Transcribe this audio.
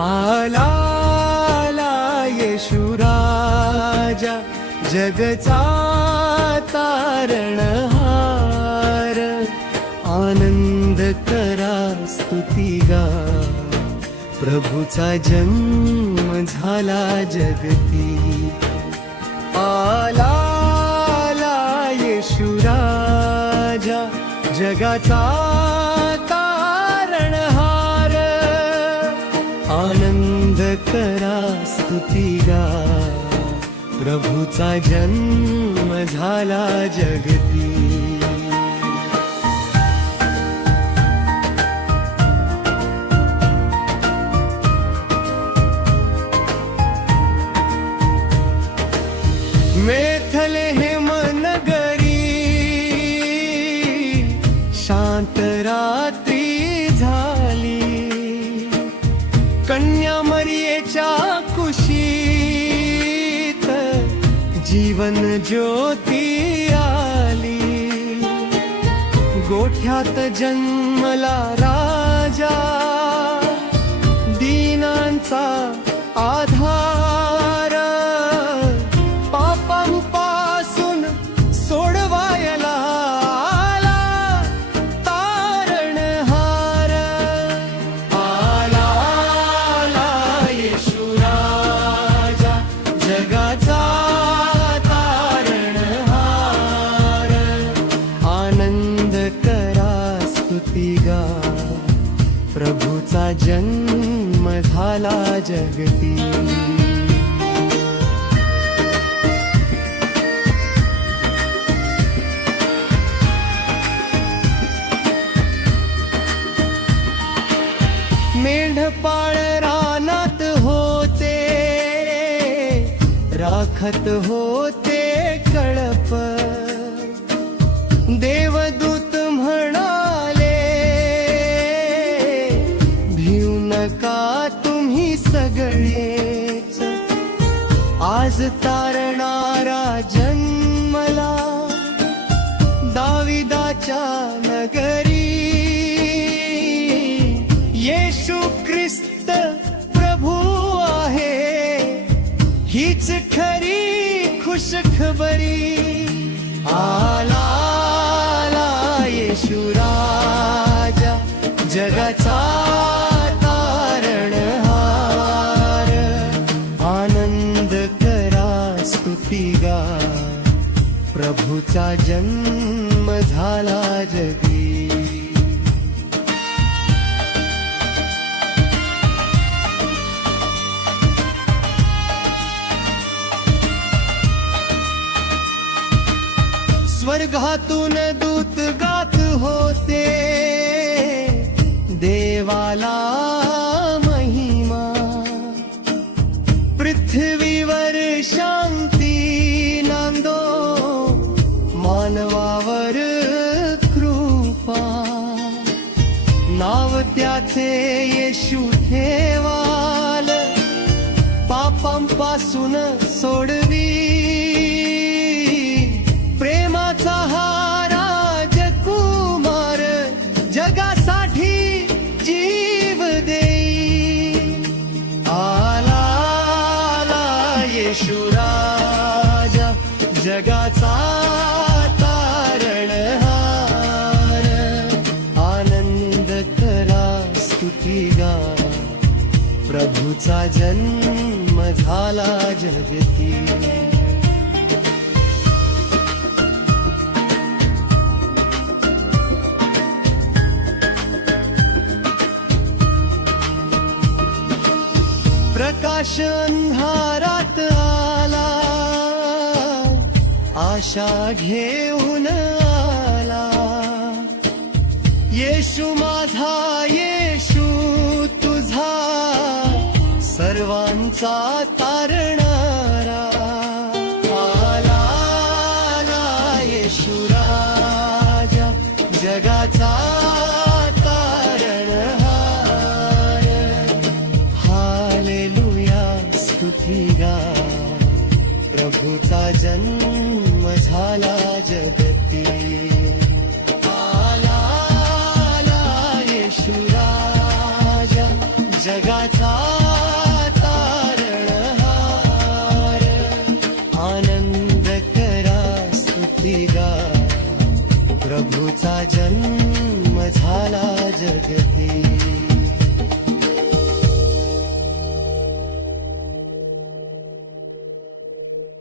आला आला येशू जगचा तारणहार. आनंद करा स्तुती गा. प्रभूचा जन्म झाला जगती. आला आला येशू जगाचा करा स्तुती गा प्रभूचा जन्म झाला जगती. मेथले हे मनगरी शांत रात्री जीवन ज्योती आली. गोठ्यात जन्मला राजा. दीनांचा आधार. पापांपासून सोडवायला आला. तारणहार आला आला येशुराजा जगा जन्म झाला जगती. मेंढपाळ रानात होते राखत होते कळप. देवदू तुम्ही सगळेच आज तारणारा जन्मला दाविदाच्या नगरी. येशू ख्रिस्त प्रभू आहे. हीच खरी खुशखबरी. आला जन्म झाला जगी. स्वर्गातून दूत गात होते देवाला महिमा. पृथ्वी नाव त्याचे येशू ठेवाल. पापांपासून सोडवी. प्रेमाचा हा राजकुमार जगासाठी जीव देई. आला आला येशू राजा जगाचा स्तुती गा. प्रभूचा जन्म झाला जगती. प्रकाश अंधारात आला. आशा घेऊन आला. येशू माझा सर्वांचा तारणारा. आला आला येशू जगाचा तारणहार हालेलुया स्तुती गा. प्रभूचा जन्म झाला जगती. आला आला येशू राजा जगाचा जन्म झाला जगती.